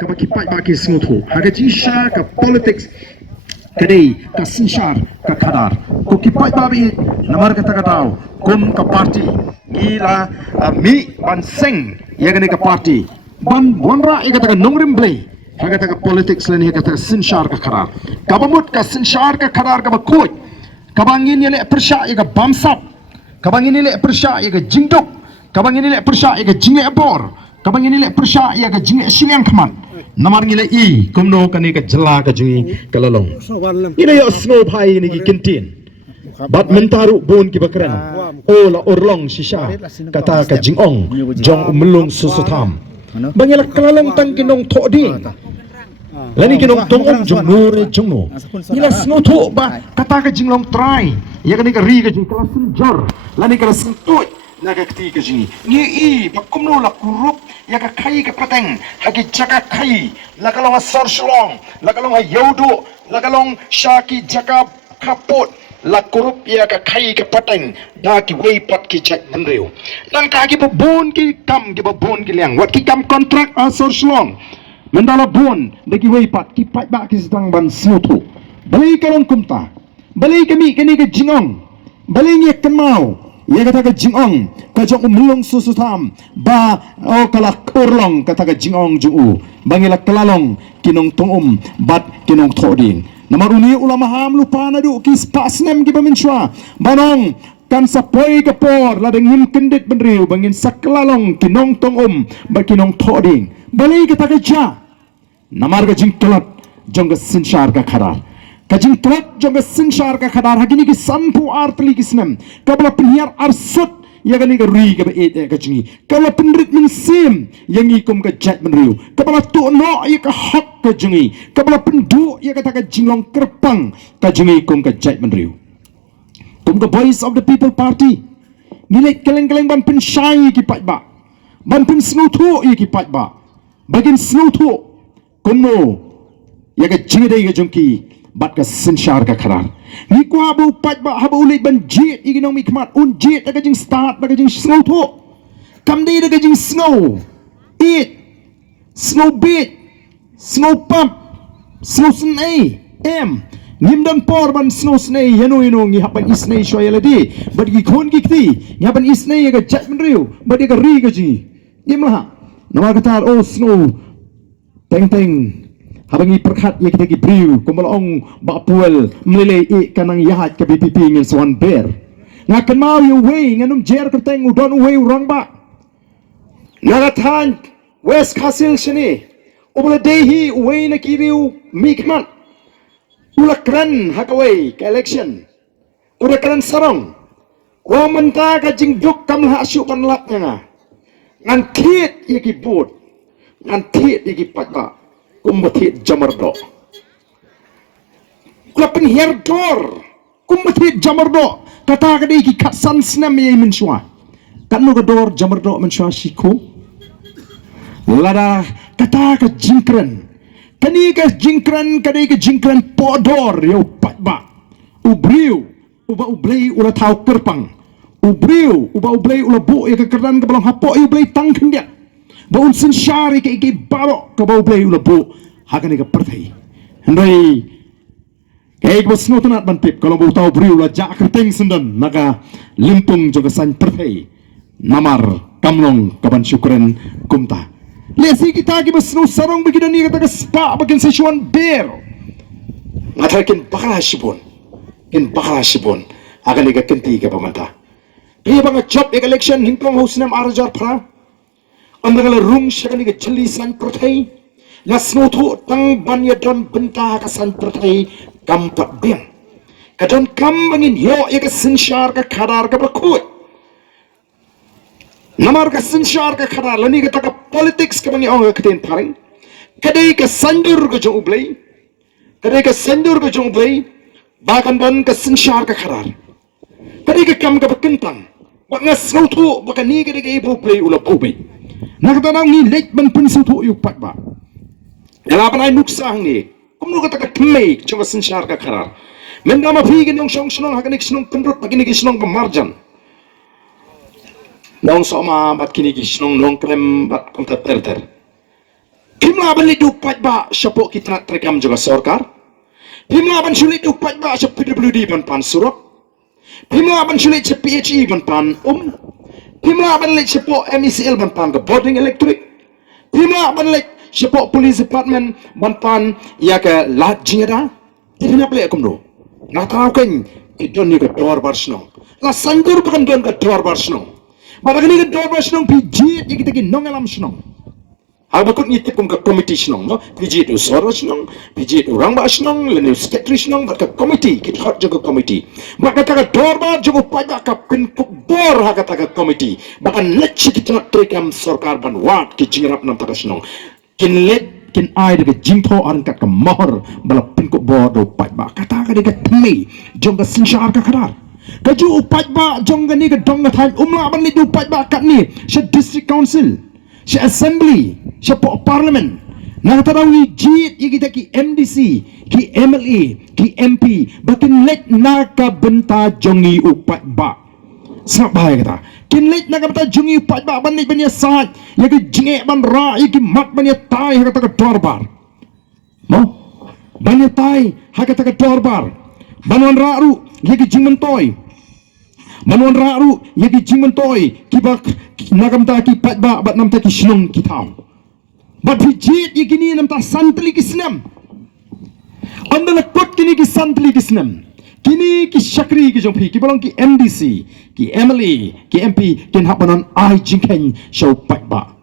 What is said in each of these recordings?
kabaki pai ba ki smuthu haga jisha ka politics kadai ka sinshar ka khadar ko ki pai ba bi namar ka takatau kum ka party gila mi ban sing yagani ka party ban bonra igata ka nongrim blay haga taka politics lani haga taka sinshar ka khadar kabamut ka sinshar ka khadar ka bakut kabangin yele persha iga bamsap kabangin yele persha iga jingdok kabangin yele persha iga jinge abor kabangin yele persha iga jinge silyang khaman namar ngile I kumno kani ka jala ka jingi kalalong ina yo snow bhai ni ki kintin bat mentaru bon ki bakran ola orlong shisha kata ka jingong jong umlung susutham bangila kalalong tang kinong thodi lani kinong tongom jumnure jungno ila snow tho ba kata ka jinglong try ya kani ka ri ka jing kalasin jor lani kalasin toy naga kti ka jingi ni I bakumno la kurup ya ka khai ka pateng hagi jaka khai lakalong a sorslong lakalong a yodo lakalong shaki jaka kapot la kurup ya ka khai ka pateng da ki wei pat ki jak manriu dan ka ki bon ki kam ki bon ki liang wat ki kam contract a sorslong mendala bon da ki wei pat ki pat ba ki sedang ban smutu balai kalong kumta balai kami kani ka jingong balai ngi kemau ya kata ka jingong ka jong umlong susutam ba o kala orlong kata ka jingong jungu bangila kalalong kinong tongum bat kinong thoding namaruni ulama ham lupa na du kis pasnem ki paminswa banong kan sapoi ka por ladeng him kendit benriu bangin saklalong kinong tongum bat kinong thoding balai kata ka ja namar ka jing tolat jong ka sinshar ka kharar kajing trot jong sinshar ka khadar hagini ki sampu artli kisnem kabla penhiar arsut yagani ka ri ka be ka jingi kabla penrit min sim yangi kum ka jat menriu kabla tu no ya ka hak ka jingi kabla pendu ya ka taka jinglong kerpang ka jingi kum ka jat menriu kum ka voice of the people party ngilek keleng-keleng ban pen shai ki pat ba ban pen snuthu ya ki pat ba bagin snuthu kumno ya ka jingi dai ka jongki bat ka sinshar ka kharar ni ko abu pat ba habu ulit ban jet iginong mi kmat un jet ka jing start ka jing snow tho kam dei ka jing snow it snow bit snow pump snow snei em nim dan por ban snow snei yanu ngi hapan isnei shoyala di bat gi khon gi kti hapan isnei ka jat men riu bat ka ri ka ji imla nama kata oh snow teng teng habangi perkhat ye kita ki briu kumbalong bapuel mlele I kanang yahat ka BPP ngin swan bear ngakan mau you way nganum jer kerteng udon way urang ba nagatan west kasil sini ubla dehi way na kiriu mikman ulakran hakaway ka election ulakran sarong wa menta ka jingduk kamla asu panlap nga ngan thiet ye ki bot ngan thiet ye ki patba kumbathit jamardo kulapin herdor kumbathit jamardo kata kadai ki khatsan snam ye menswa kanu ka dor jamardo menswa sikho lada kata ka jingkran kani ka jingkran kadai ka jingkran podor yo patba ubriu uba ublei ula thau kerpang ubriu uba ublei ula bu ye ka kerdan ka belong hapo ye ublei tang khendia baun sin shari ke baro ka bau play ula bo hakani ka perthai hendai ke bos no tanat ban pip kalau bau tau bri ula ja kerteng sendan maka limpung juga san perthai namar kamlong kaban syukran kumta lesi kita ki bos no sarong bikin ni kata ka spa bakin sesuan ber ngatakin bakal sibon kin bakal sibon agani ka kenti ka pamata dia bang job election hingkong hosnam arjar phra amdagala rung shakani ke chili san prathai na snotho tang banya don benta ka san prathai kam pat biang kadon kam mangin yo ya ka sinshar ka khadar ka bakut namar ka sinshar ka khadar lani ka taka politics ka bangi ong ka ten tharing kadai ka sandur ka jong ublei kadai ka sandur ka jong ublei bakan ban ka sinshar ka khadar kadai ka kam ka bakintang wa nga snotho bakani ka dai ka ublei ula ublei nakatanaw ni late ban pinsu to yu pat ba yalaban ay nuksang ni kumno ka taka tmei chunga sinshar ka kharar menda ma phigin yung song sunong hakanik sunong pendrot pakinig sunong kamarjan nong soma bat kinig sunong nong krem bat kumta terter Pimla ban lidu pat ba syapok kita nak terekam juga Sorkar. Pimla ban sulit du pat ba syap PWD ban pan surat. Pimla ban sulit syap PHE ban pan Pimla ban lit syapok MECL ban pan ke boarding electric. Pimla ban lit syapok police department ban pan ya ke lat jingada. Ini nak lek kumdo. Nak tahu kan kita ni ke dor barsno. La sanggur bukan don ke dor barsno. Pada kini ke dor barsno pijit ya kita ki nongalam sno. Aku bakut ngitip kum ke komiti senong, no? PJ itu suara senong, PJ itu orang bah senong, lalu sekretari senong, bakal komiti, kita hot juga komiti. Bakal kata dorba juga pajak kapin kubor hak kata komiti. Bakal lecih kita nak terekam Sorkar ban wat ke jingrap nam tak senong. Kin let kin ai de jingtho orang kat ke mohor bala pin kubor do pajak. Kata kata ke temi, jong ke sinsyar ke kadar. Kaju pajak jong ke ni ke dong ke thai umla ban ni do pajak kat ni, se district council. Si assembly, si parliament, nak tahu jit kita ki MDC, ki MLA, ki MP, batin let nak benta jongi upat ba. Sabay kata, kin let nak benta jongi upat ba ban ni banya sat, ya ki jinge ban ra, ya ki mat banya tai kata ke dorbar. Mo, banya tai kata ke dorbar. Banuan raru, ya ki jingmentoy. Manuan raru yagi jimentoy kibak nagam ta ki patba bat nam ta ki shnong ki taw bat hijit yagi ni nam ta santli ki snam andala kot kini ki santli ki snam kini ki shakri ki jongpi ki balong ki MDC ki MLA ki MP kin habanan ai jingken show patba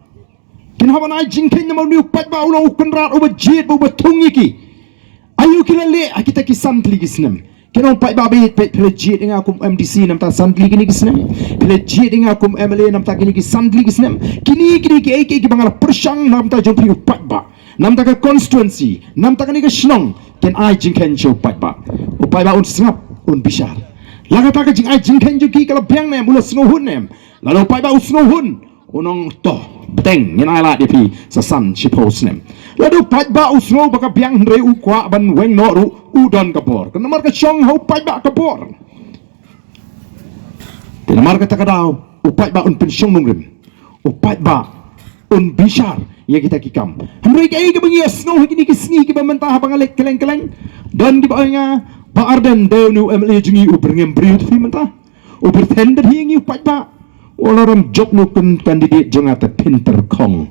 kin habanan ai jingken nam ni patba ulo ukandrat uba jit uba tungi ki ayu kilale akita ki santli ki snam kena empat babi pelajit dengan aku MDC nam tak santli kini kisnem pelajit dengan aku MLA nam tak kini santli kisnem kini ki bangala persang nam tak jompi empat ba nam tak ke constituency nam tak kini senong ken ai jingken show empat ba upai ba un sengap un bishar laga tak jing ai jingken juki kalau biang nem ulas snohun nem lalu upai ba usnohun unong toh beteng ngenai la dipi sasan shipos nem lalu pat ba usno baka biang hendrei ukwa ban weng no ru udon kabor kena marka chong hau pat ba kabor kena marka takadau upat ba un pensyong nungrim upat ba un bishar ya kita kikam hendrei kai ke bangi sno hini kisni ke bamantah bangalek keleng-keleng dan di bawahnya ba Ardent deu MLA jungi uberngem briut fi mentah ubertender hingi upat ba orang job nukun kandidat jangan terpinter kong.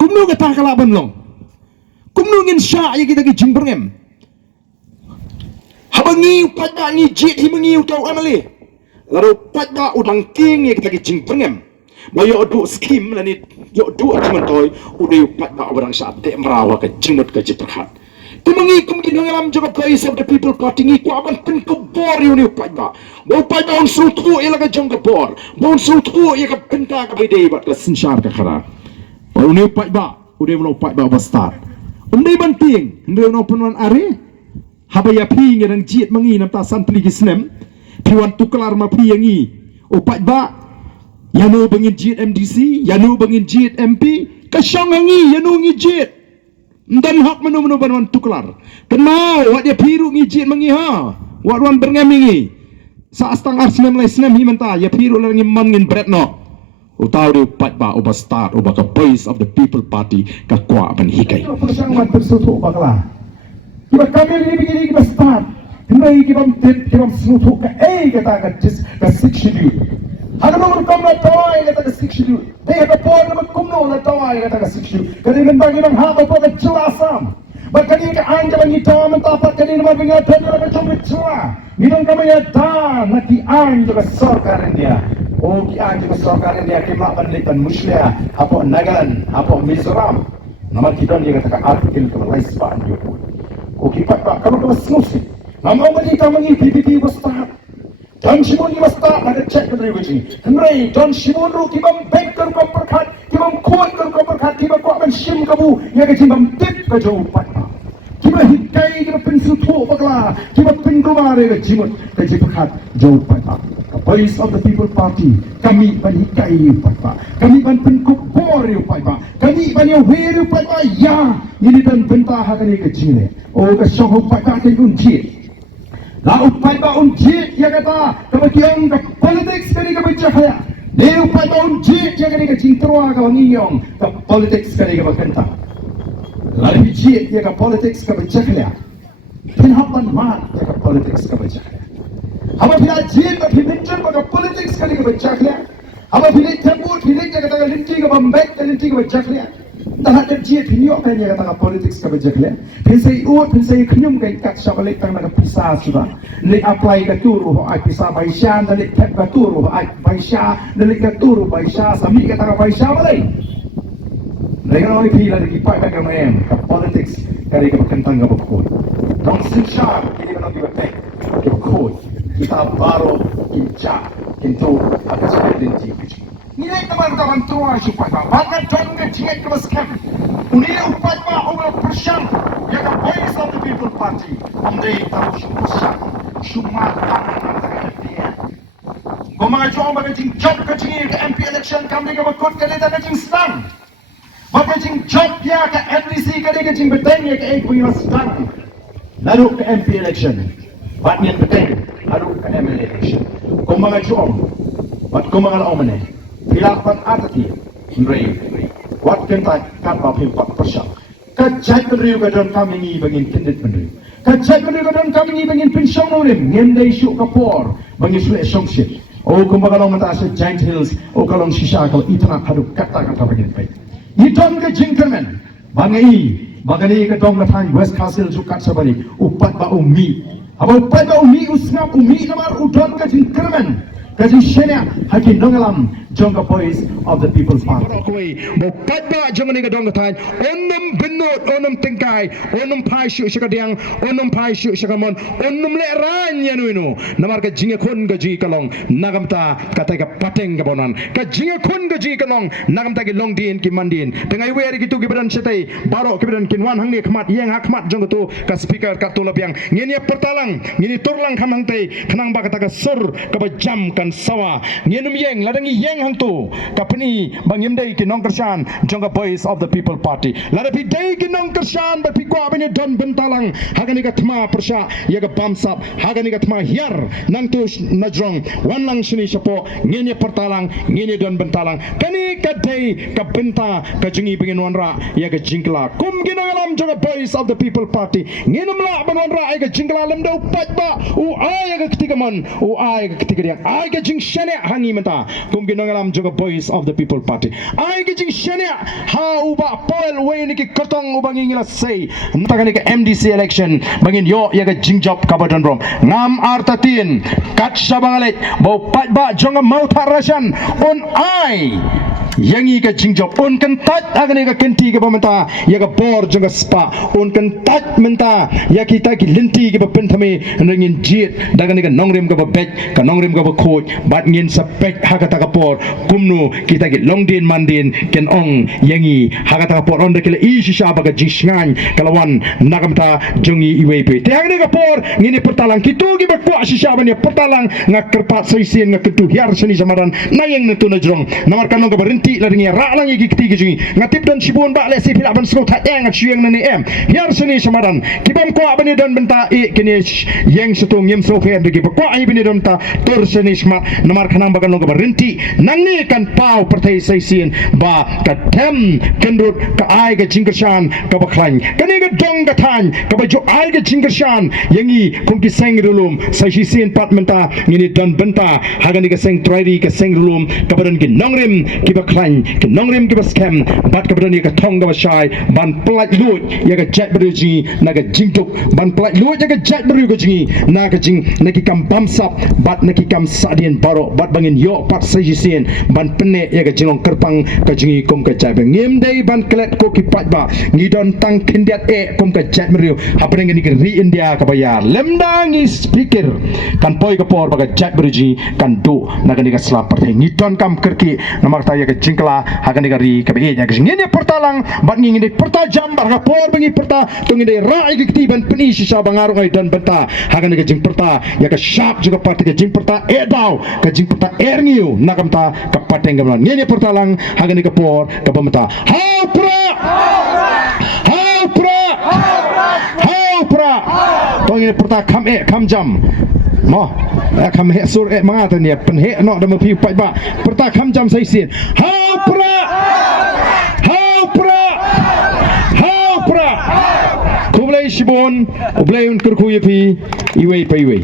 Kumnu kata kalaban long. Kumnu ngin syak ya kita ki jingberngem. Habangi pada ni jit himengi utau amale. Lalu pada udang king ya kita ki jingberngem. Bayo du skim la ni yo du acuman toy udah pada orang saat te merawa ke jingmut ke jiperhat. Kumengi kumkin ngalam juga place of the people party ngi ku aban pen ko bor yuni pada. Bo pada on sutu ila ka jong ka bor. Bo sutu ya ka penta ka bide bat ka sinshar ka khara. Bo ni pada udah mau pada bastar. Undai banting, undai no penuan are. Habaya pi ngi jit mangi nam ta santli gisnem. Piwan tuklar ma pi yangi. O pada yanu bangin jit MDC, yanu bangin jit MP, ka syang ngi yanu ngi jit. Dan hak menu-menu banuan tuklar. Kenal, wak dia piru ngijit mengi ha. Wak ruan berngemingi. Sa astang arsinem lai sinem hi menta, ya piru lai ngimam ngin bret no. Utau dia upat ba uba start uba ka voice of the people party ka kwa ban hikai. Persangan tersutuk bakla. Kiba kami ni begini kiba start. Hendai kiba kibam sutuk ka kata ka 6 schedule. Ada nomor kamera toy kata ke 6 schedule. Dia kata poin nomor kumno la toy kata ke 6 schedule. Kali membagi nang ha apa ke jelasam. Bakali ke anja bagi toy mentapat kali nomor binga tanda ke cuma cua. Minang kami ya dah nanti anja ke Sorkar India. Oh ki anja ke Sorkar India ki mak pendidikan muslia apa Nagaland apa Mizoram. Nama kita dia kata artikel ke Laispan juga. Oh ki pak kalau ke snusi. Nama kita mengi PPT besar. Dan Shimon ni masta ada cek ke dari begini. Henry dan Shimon ru kibam banker ko perkat, kibam koi ko perkat, kibam ko ban shim kabu, ya ke kibam tip ke jauh patna. Kibam hikai kibam pensu tu bakla, kibam pengkumare ke jimut ke jipat jauh patna. Voice of the People Party, kami ban hikai patna, kami ban pengkup bor patna, kami ban yo weru patna ya, ini dan bentah kani ke jine. Oh ke show patna ke unjit. La upai ba unjit ya kata kebagian ke politics kani ke jakhlia. Dia upai ba unjit ya kani ke cintrua ke ngiyong ke politics kani ke bakenta. Lalu jiat ya ke politics ke jakhlia. Phin hapan mat ya ke politics ke jakhlia. Haba bila jiat ke phinintran ke politics ke jakhlia. Haba bila tembur phinit ya kata lynti ke bambek ke lynti ke jakhlia. Dah ada jiat phinyo kan ya kata politics ke jakhlia. Phin sei uat phin sei knyum ke kat syabalik tang nak pisah sudah. Nek apply ke turu ai pisah baisyan dan nek thep ke turu ai baisya dan nek ke turu baisya sami kata baisya balai. Mereka orang ini lagi pakai kemain ke politics kali ke kentang ke bukut. Dong sincere ini kan kita pakai ke bukut. Kita baru kincak kintu akan seperti ini. Ini teman-teman tua supaya bangat dan ngejingat ke basket. Ini upaya orang persian yang ke voice of the people party. Amdei tahu persian cuma tangan hadien. Gomang aja orang bagi job kecil ke MP election kami ke bukut kali tak kecil senang. Maka jing job ya ke MDC ke dia jing beteng ya ke punya sedang. Lalu ke MP election. Batnya beteng. Lalu ke MLA election. Kau mengaji om. Bat kau mengal om ni. Pilapan atati. Mrei. Wat kentai kat bapim 4%. Kajai kendriu ke dalam kami ni bangin kendit kendriu. Kajai kendriu ke dalam kami ni bangin pensiun ulim. Ngendai syuk kapor. Bangin sulit songsit. Oh kau mengal om tak Giant Hills. Oh kalau sisa kalau itana haduk kata-kata bangin baik. Hitam ke jingkerman, bangai ke dong latang West Castle sukat sabari, upat ba umi, apa upat ba umi usngap umi namar udon ke jingkerman, ke jingshenya hakin dongalam jongga voice of the people's party. Upat ba jongani ke dong latang, onum benut, onum tingkai, onum pai syuk syakadiang, onum pai syuk syakamon, onum leran yanuinu, namar ke jingekun ke jingikalong, nagamta kata ke pateng ke bonan, ke jingekun ke jingikalong, nagamta ke longdien ki mandien, tengah iwe hari gitu kiberan setai, barok kiberan kinwan hang ni khmat, yang hakmat jongga tu ke speaker kat tu labiang, ngini pertalang, ngini turlang kamang tei, kenang ba kata ke sur ke bajam kan sawa, nginum yang, ladangi yang hang tu, kapeni bangimdai ki nong kersan, jongga voice of the people party. Lada Phi day ki nong kersan, but pi kwa bani don bentalang, hagani ka thma persya, yaga bamsap, hagani ka thma hiar, nang tu najrong, wan lang sini syapo, ngini pertalang, ngini don bentalang, kani ka day ka benta, ka jungi bingin wanra, yaga jingkla, kum ginang alam jongga voice of the people party, nginum la ban wanra, yaga jingkla lam dau pat ba, u ay yaga ketiga mon, u ay yaga ketiga diang, ay ka jing shane hangi menta, kum ginang alam jongga voice of the people party, ay ka jing shane, ha uba poel way ni ki kotong ubang ingila say, ntakani ka MDC election, bangin yo yaga jingjob kabadan rom, ngam artatin, kat sabangalit, bau pat ba jongga mautar rasan, on ay, yangi ka jingjob, on kan tat agani ka kenti ka pamenta, yaga bor jongga spa, on kan tat menta, ya kita ki lynti ka papentame, nangin jit, dagani ka nongrim ka babek, ka nongrim ka bakot, bat ngin sa pek hakata ka por, kumnu kita ki longdin mandin, ken ong yangi hakata ka por, on kila isi siya baga jisngan kalawan nagamta jongi iwepe. Tiang ni ka por, ngini pertalang kitu ki bakwa si siya banya pertalang ngakerpat saisian ngaketu hiar seni samaran nayang netu najrong, namar kanong ka berhenti laringi ra lang igi kiti jungi ngatip dan sibun ba le si pila ban skot hateng at siyang nani em hiar seni samaran kibam kwa bani dan benta kini yang setung yem sofe and ki bakwa ai bani dan ta tur seni smart namar kanang ba kanong ka berhenti nang ni kan pau pertai saisian ba ka tem kendut ka ai ka jingkershan ka baklan kani ka dong ka tan ka baju ai ka jingkershan yangi kung ki seng rulum saisian pat menta ngini dan benta hagani ka seng tridi ka seng rulum ka badan ki nongrim ki baklan ki nongrim ki baskem bat ka badan ka thong ka basai ban plat lut ya ka jet beruji na ka jingtuk ban plat lut ya ka jet beru ka jingi na ka jing na ki kam bamsap bat na ki kam sadien baro bat bangin yo pat saisian ban pene ya ka jingong kerpang ka jingi kum ka jai ngim dei ban klet ko ki pat ba ngidon tang kindiat kum ka jet beru hapeng ni ka ri India ka bayar lemdang is speaker kan poi ka por baga jet beruji kan do na ka ni ka slap per ngidon kam kerki namar ta ya ka jingkla ha ka ni ka ri ka be nya ka ngini pertalang bat ngi ni perta jam bar ka por bangi perta tungi dei rai ki ti ban peni si sa bangaru ngai dan benta ha ka ni ka jing perta ya ka sharp juga pat ka jing perta dau ka jing perta ngiu na kam ta ka pateng ka ngini pertalang ha ka ni ka por ka pamata ha pra tong ini perta kam jam mo kam he sur mangata ni pen he no da mapi pai ba perta kam jam sai sin ha pra oblay shibon oblay un kurku yepi iwe pa iwe